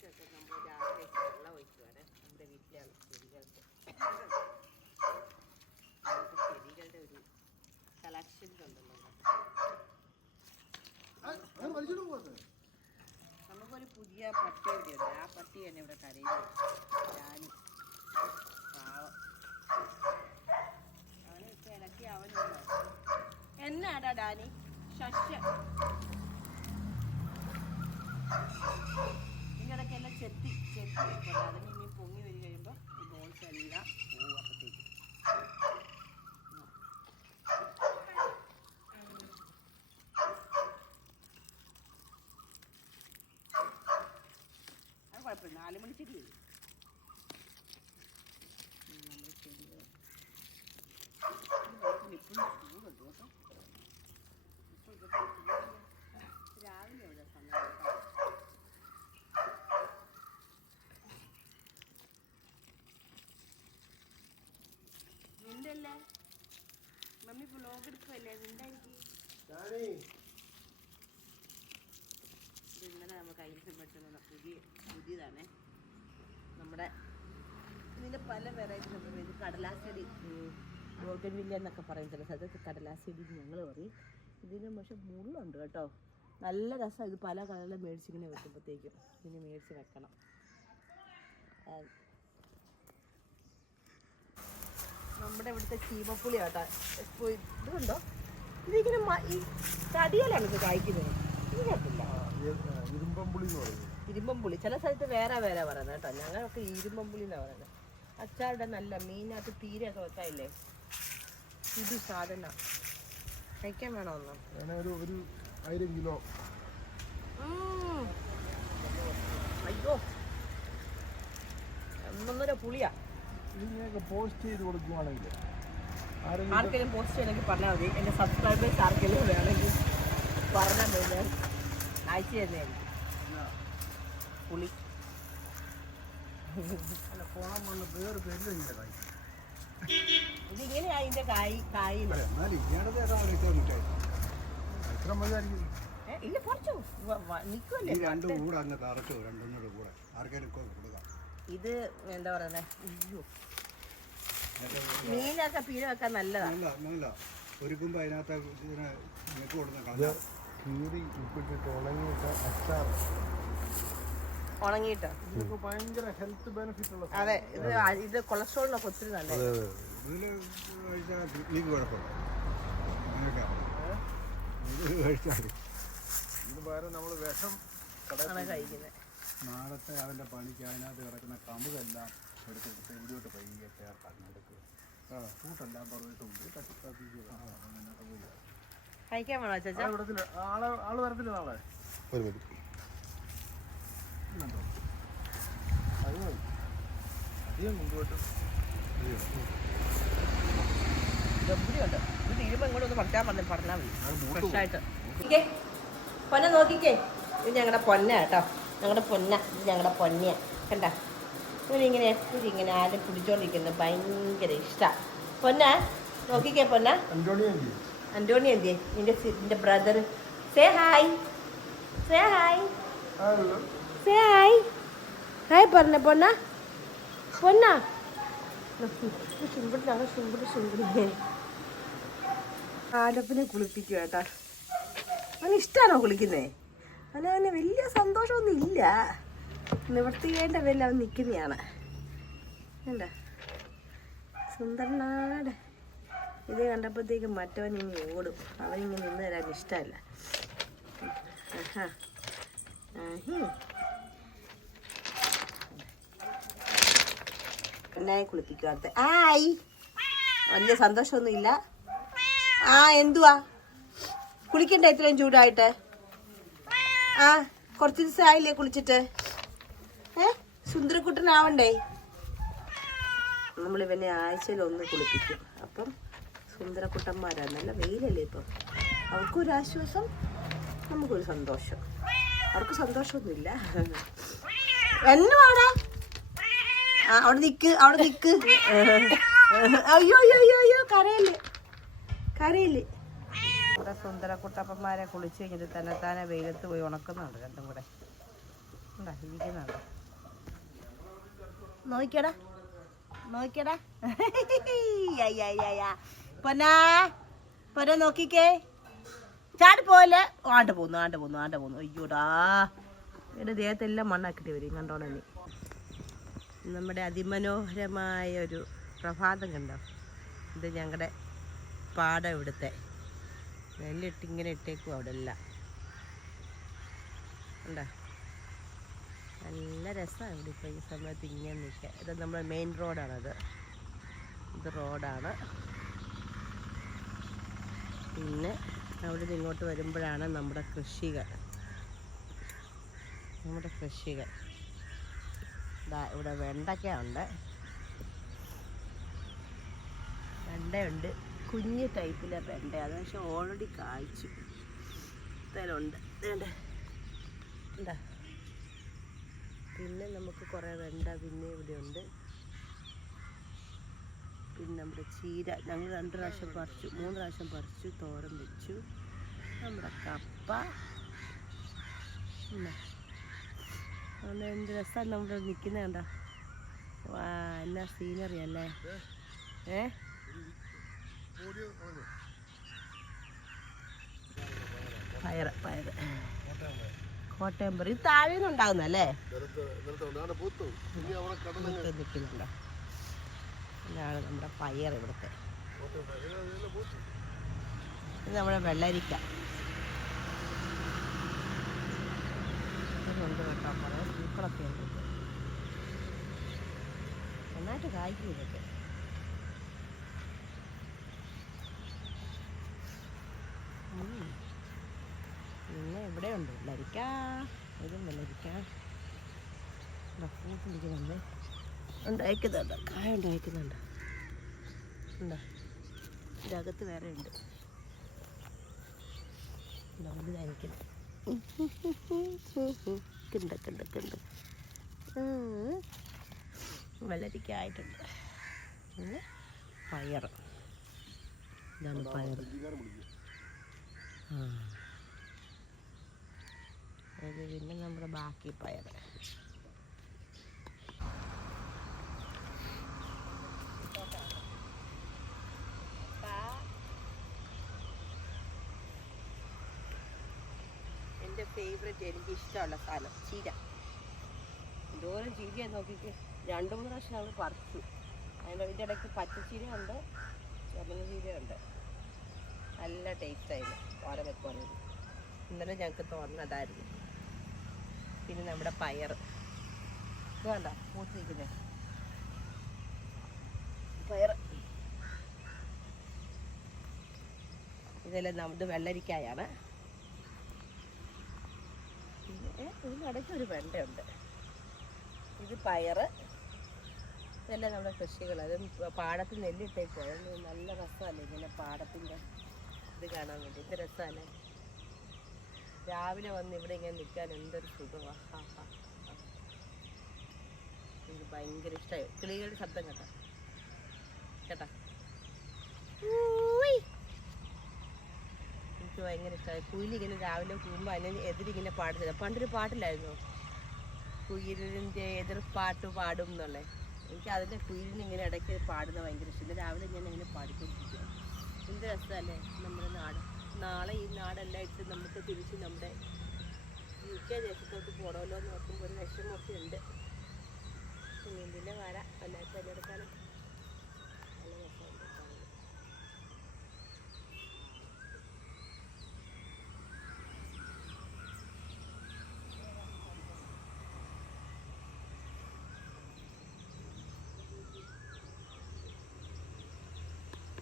ചെറുക്കൻ നമ്മൾ രാവിലെ വെള്ളം ഒഴിക്കുവാണ് നമ്മുടെ വീട്ടിലെ ചെടികൾക്ക്. നമുക്ക് ചെടികളുടെ ഒരു കളക്ഷൻസ് ഉണ്ടല്ലോ നമുക്കൊരു പുതിയ പട്ടി ഇവിടെ ഉണ്ട്. ആ പട്ടി തന്നെ ഇവിടെ കരയുന്നു. ഞാൻ പാവം. അവനെ ഇപ്പൊ അവൻ എന്നാടാ ഡാനി? ശശ ഇതിനിടയ്ക്ക് എല്ലാം ചെത്തി ചെത്തി വെക്കണം അതിന് ഇനി പൊങ്ങി വരി കഴിയുമ്പോൾ ഈ ബോൾസ് എല്ലാം പോകും അപ്പത്തേക്ക് അത് കുഴപ്പമില്ല നാല് മണി ചെടി വരും നമ്മുടെ ചെടികൾ ഇപ്പോഴും ചൂടുണ്ട് കേട്ടോ ഇപ്പോൾ രാവിലെ ഇവിടെ സമയം നിന്തല്ലേ മമ്മി വ്ലോഗ് എടുക്കുമല്ലേ നിന്തായിരിക്കും നമുക്ക് ഇന്നലെ നമ്മൾ കയ്യിൽ പഠിച്ചത് പുതിയ പുതിയതാണേ. നമ്മുടെ ഇതിന്റെ പല വെറൈറ്റി ഉണ്ട്. ഇത് കടലാസെടി ബോഗൻ വില്ല എന്നൊക്കെ പറയും ചില സ്ഥലത്ത് കടലാസെടി ഞങ്ങൾ പറയും. ഇതിന് പക്ഷെ മുള്ളുണ്ട് കേട്ടോ. നല്ല രസം. ഇത് പല കളറിലും മേടിച്ചിങ്ങനെ വെക്കുമ്പോഴത്തേക്കും ഇതിന് മേടിച്ച് വെക്കണം. നമ്മുടെ ഇവിടുത്തെ ചീമപ്പുളി കേട്ടോ ഇതുണ്ടോ? ഇതിങ്ങനെ ഈ തടിയിലാണ് ഇത് കായ്ക്കുന്നത് ഇത് കേട്ടില്ല ഇരുമ്പമ്പുളി എന്ന് പറയുന്നത് ഇരുമ്പമ്പുളി ചില സ്ഥലത്ത് വേറെ വേറെ പറയുന്നത് കേട്ടോ. ഞങ്ങളൊക്കെ ഇരുമ്പമ്പുളി എന്നാണ് പറയുന്നത്. അച്ചാറുടെ നല്ല മീനകത്ത് തീരെയൊക്കെ വെക്കാനില്ലേ? ഇത് സാധന. കഴിക്കാൻ വേണോ ഒന്ന് ഒരു ഒരു ആയിരം കിലോ. ഉം. അയ്യോ. ഒന്നൊന്നര പുളിയാ. പോസ്റ്റ് ചെയ്ത് കൊടുക്കുവാണെങ്കിൽ ആർക്കെങ്കിലും പോസ്റ്റ് ചെയ്യണമെങ്കിൽ പറഞ്ഞാൽ മതി. എന്റെ സബ്സ്ക്രൈബേഴ്സ് ആർക്കെങ്കിലും വേണമെങ്കിൽ പറഞ്ഞാൽ മതി. ഞാൻ അയച്ചു തന്നെയായിരിക്കും പുളി. അല്ല പോകാൻ വന്ന വേറെ പേരില്ല കായ് കായ് ഇല്ല കുറച്ചു നിൽക്കുമല്ലേ ഈ രണ്ടും കൂടെ അങ്ങ് തറച്ചു രണ്ടൊന്നും കൂടെ ആർക്കെങ്കിലും കൊടുക്കാം. ഇത് എന്താ പറയുന്നത് അയ്യോ. മീനൊക്കെ പീഴ വെക്കാൻ നല്ലതാ. നല്ല നല്ല. ഒരുക്കുമ്പോ അതിനകത്ത് ഇതിനെ കൊടുക്കുന്ന കീറി ഉപ്പിട്ടിട്ട് ഉണങ്ങിയിട്ട് ഉണങ്ങിയിട്ട്. ഭയങ്കര ഹെൽത്ത് ബെനിഫിറ്റ് ഉള്ള അതെ ഇത് ഇത് കൊളസ്ട്രോളിനൊക്കെ ഒത്തിരി നല്ലത്. ഇത് നമ്മൾ വിഷം കഴിക്കുന്നത് നാളത്തെ അവന്റെ പണിക്ക് അതിനകത്ത് കിടക്കുന്ന കമുകെല്ലാം എടുത്തിട്ട് തെണ്ടിയോട്ട് പയ്യെ ചേർത്താക്കി എടുക്കുക കൂട്ടെല്ലാം പുറകിട്ട് കഴിക്കാൻ വേണോ ചേച്ചാ? ആൾ ആൾ വരത്തില്ല നാളെ? ഒരു മതി അത് മതി. അധികം മുമ്പോട്ട് ഗംഭീരമുണ്ട് ഇത് തീരുമ്പോൾ ഇങ്ങോട്ട് ഒന്ന് പഠിച്ചാൽ പറഞ്ഞു പറഞ്ഞാൽ മതി. അത് മൂത്ത് ഫ്രഷ് പൊന്ന നോക്കിക്കേ. ഇത് ഞങ്ങളുടെ പൊന്ന കേട്ടോ. ഞങ്ങളുടെ പൊന്ന. ഇത് ഞങ്ങളുടെ പൊന്നയാ. കണ്ട? ഇവനിങ്ങനെ എപ്പോഴും ഇങ്ങനെ ആരും പിടിച്ചോണ്ടിരിക്കുന്നത് ഭയങ്കര ഇഷ്ടമാണ് പൊന്ന നോക്കിക്കേ പൊന്ന. അന്റോണി എന്തിയെ? നിന്റെ നിന്റെ brother say hi say hi say hi hi പറഞ്ഞ പൊന്ന പൊന്ന ചുമ്പിട്ടാണ് ചുമ്പിട്ട് ചുമ്പിട്ട് ആലപ്പനെ കുളിപ്പിക്കുക കേട്ടാ അവന് ഇഷ്ടമാണോ കുളിക്കുന്നേ? അവന് അവന് വലിയ സന്തോഷമൊന്നും ഇല്ല. നിവർത്തിക്കേണ്ട പേരിൽ അവൻ നിൽക്കുന്നതാണ്. എന്താ സുന്ദരനാട്. ഇത് കണ്ടപ്പോഴത്തേക്കും മറ്റവൻ ഇനി ഓടും. അവനിങ്ങനെ നിന്ന് തരാൻ ഇഷ്ടമല്ല. ആഹാ. ആഹി. എന്നായി കുളിപ്പിക്കാത്ത. ആയി. വലിയ സന്തോഷമൊന്നും ഇല്ല ആ എന്തുവാ? കുളിക്കണ്ട ഇത്രയും ചൂടായിട്ട്? ആ കുറച്ച് ദിവസം ആയില്ലേ കുളിച്ചിട്ട്? ഏ സുന്ദരക്കുട്ടനാവണ്ടേ? നമ്മൾ ഇവനെ ആഴ്ചയിൽ ഒന്ന് കുളിപ്പിക്കും. അപ്പം സുന്ദരക്കുട്ടന്മാരാ നല്ല വെയിലല്ലേ ഇപ്പം. അവർക്കൊരു ആശ്വാസം നമുക്കൊരു സന്തോഷം. അവർക്ക് സന്തോഷമൊന്നുമില്ല. എന്നുവാടാ? അവിടെ നിക്ക് അവിടെ നിക്ക്. അയ്യോ അയ്യോ അയ്യോ അയ്യോ കരയിൽ കരയിൽ ഇവിടെ സുന്ദര കുട്ടപ്പന്മാരെ കുളിച്ച് കഴിഞ്ഞിട്ട് തന്നെ തന്നെ വെയിലത്ത് പോയി ഉണക്കുന്നുണ്ട് രണ്ടും കൂടെ. ഉണ്ടാ? ഇരിക്കുന്നുണ്ട്? നോക്കിയടാ. നോക്കിയടാ. പൊന്നാ പൊന്ന നോക്കിക്കേ. ചാടി പോലെ ആണ്ട് പോന്നു ആണ്ട് പോന്നു ആണ്ട് പോന്നു. അയ്യോടാ. എന്റെ ദേഹത്തെല്ലാം മണ്ണാക്കിട്ട് വരും. കണ്ടോണെ നമ്മുടെ അതിമനോഹരമായ ഒരു പ്രഭാതം കണ്ടോ? ഇത് ഞങ്ങളുടെ പാടം ഇവിടുത്തെ. നെല്ലിട്ട് ഇങ്ങനെ ഇട്ടേക്കും അവിടെ എല്ലാം ഉണ്ടോ നല്ല രസമാണ് ഇവിടെ ഇപ്പോൾ ഈ സമയത്ത് ഇങ്ങനെ നിൽക്കുക ഇത് നമ്മുടെ മെയിൻ റോഡാണത് ഇത് റോഡാണ് പിന്നെ അവിടെ നിന്ന് ഇങ്ങോട്ട് വരുമ്പോഴാണ് നമ്മുടെ കൃഷികൾ. നമ്മുടെ കൃഷികൾ. ഇവിടെ വെണ്ടയ്ക്ക ഉണ്ട് വെണ്ടയുണ്ട്. കുഞ്ഞ് ടൈപ്പിലെ വെണ്ട. അത് പക്ഷെ ഓൾറെഡി കായ്ച്ചു. ഇത്തരമുണ്ട് എന്താ പിന്നെ നമുക്ക് കുറേ വെണ്ട പിന്നെ ഇവിടെ ഉണ്ട് പിന്നെ നമ്മുടെ ചീര. ഞങ്ങൾ രണ്ട് പ്രാവശ്യം പറിച്ചു. മൂന്ന് പ്രാവശ്യം പറിച്ചു. തോരം വെച്ചു. നമ്മുടെ കപ്പ. ഉണ്ടോ? അതുകൊണ്ട് എന്ത് രസമാണ് നമ്മുടെ നിൽക്കുന്നത് കണ്ടോ. വാ എന്നാ സീനറി അല്ലേ ഏ? പയറ് പയറ്. കോട്ടയം പറ ഇത് താഴെ നിന്ന് ഉണ്ടാകുന്നല്ലേ പൂത്ത് നിൽക്കുന്നുണ്ടോ ഇതാണ് നമ്മുടെ പയർ ഇവിടുത്തെ. ഇത് നമ്മുടെ വെള്ളരിക്ക. കേട്ടോ കുറേ പൂക്കളൊക്കെ ഉണ്ട്. നന്നായിട്ട് കായ്ക്കും ഇതൊക്കെ. പിന്നെ ഇവിടെ ഉണ്ട്. വെള്ളരിക്ക ഇതും വെള്ളരിക്ക പിടിക്കുന്നുണ്ട് ഉണ്ടായിക്കുന്നുണ്ട്. കായ ഉണ്ടായിക്കുന്നുണ്ട്. ഉണ്ടോ? ഇതിനകത്ത് വേറെ ഉണ്ട്. വലുതായിരിക്കും. കണ്ട് കണ്ട് ഉണ്ട് വെള്ളരിക്കായിട്ടുണ്ട് പിന്നെ പയർ ഇതാണ് പയർ ആ. അത് പിന്നെ നമ്മുടെ ബാക്കി പയർ എന്റെ ഫേവറേറ്റ് എനിക്ക് ഇഷ്ടമുള്ള സാധനം ചീര. എന്തോരം ചീരയെ നോക്കിക്ക്. രണ്ട് മൂന്ന് പ്രാവശ്യം ഞങ്ങൾ പറിച്ചു. അതിന്റെ ഇതിന്റെ ഇടയ്ക്ക് പച്ചച്ചീരയുണ്ട് ചുമന്ന ചീരയുണ്ട്. നല്ല ടേസ്റ്റായിരുന്നു ഓര വെക്കുവാണെങ്കിൽ ഇന്നലെ ഞങ്ങൾക്ക് തോന്നതായിരുന്നു പിന്നെ നമ്മുടെ പയർ വേണ്ട പൂത്തിരിക്കുന്നത് പയർ ഇതെല്ലാം നമ്മുടെ വെള്ളരിക്കായാണ് പിന്നെ ഇതിനിടയ്ക്ക് ഒരു വെണ്ടയുണ്ട്. ഇത് പയറ്. ഇതെല്ലാം നമ്മുടെ കൃഷികൾ. അത് പാടത്ത് നെല്ലിട്ടേക്കോ. പോയ നല്ല രസമല്ലേ ഇങ്ങനെ പാടത്തിന്റെ ഇത് കാണാൻ വേണ്ടി. ഇത് രസമല്ലേ? രാവിലെ വന്ന് ഇവിടെ ഇങ്ങനെ നിൽക്കാൻ എന്തൊരു സുഖമാണ്. എനിക്ക് ഭയങ്കര ഇഷ്ടമായി കിളികളുടെ ശബ്ദം കേട്ടോ. കേട്ടാ? എനിക്ക് ഭയങ്കര ഇഷ്ടമായി കുയിലിങ്ങനെ രാവിലെ പോകുമ്പോൾ അതിന് എതിരിങ്ങനെ പാടുന്നില്ല പണ്ടൊരു പാട്ടില്ലായിരുന്നു? കുയിലിന്റെ എതിർ പാട്ട് പാടും എന്നുള്ളത് എനിക്ക് അതിന്റെ കുയിലിന് ഇങ്ങനെ ഇടയ്ക്ക് പാടുന്നത് ഭയങ്കര ഇഷ്ടം. രാവിലെ ഞാൻ ഇങ്ങനെ പാടിക്കൊണ്ടിരിക്കുക എന്ത് രസമല്ലേ നമ്മുടെ നാട്. നാളെ ഈ നാടെല്ലാം ഇട്ട് നമുക്ക് തിരിച്ച് നമ്മുടെ യു കെ ദേശത്തോട്ട് പോകണമല്ലോ എന്ന് നോക്കുമ്പോൾ ഒരു വിഷമമൊക്കെ ഉണ്ട്. പിന്നെ വരാം. എല്ലാവർക്കും അതിനെടുക്കാനും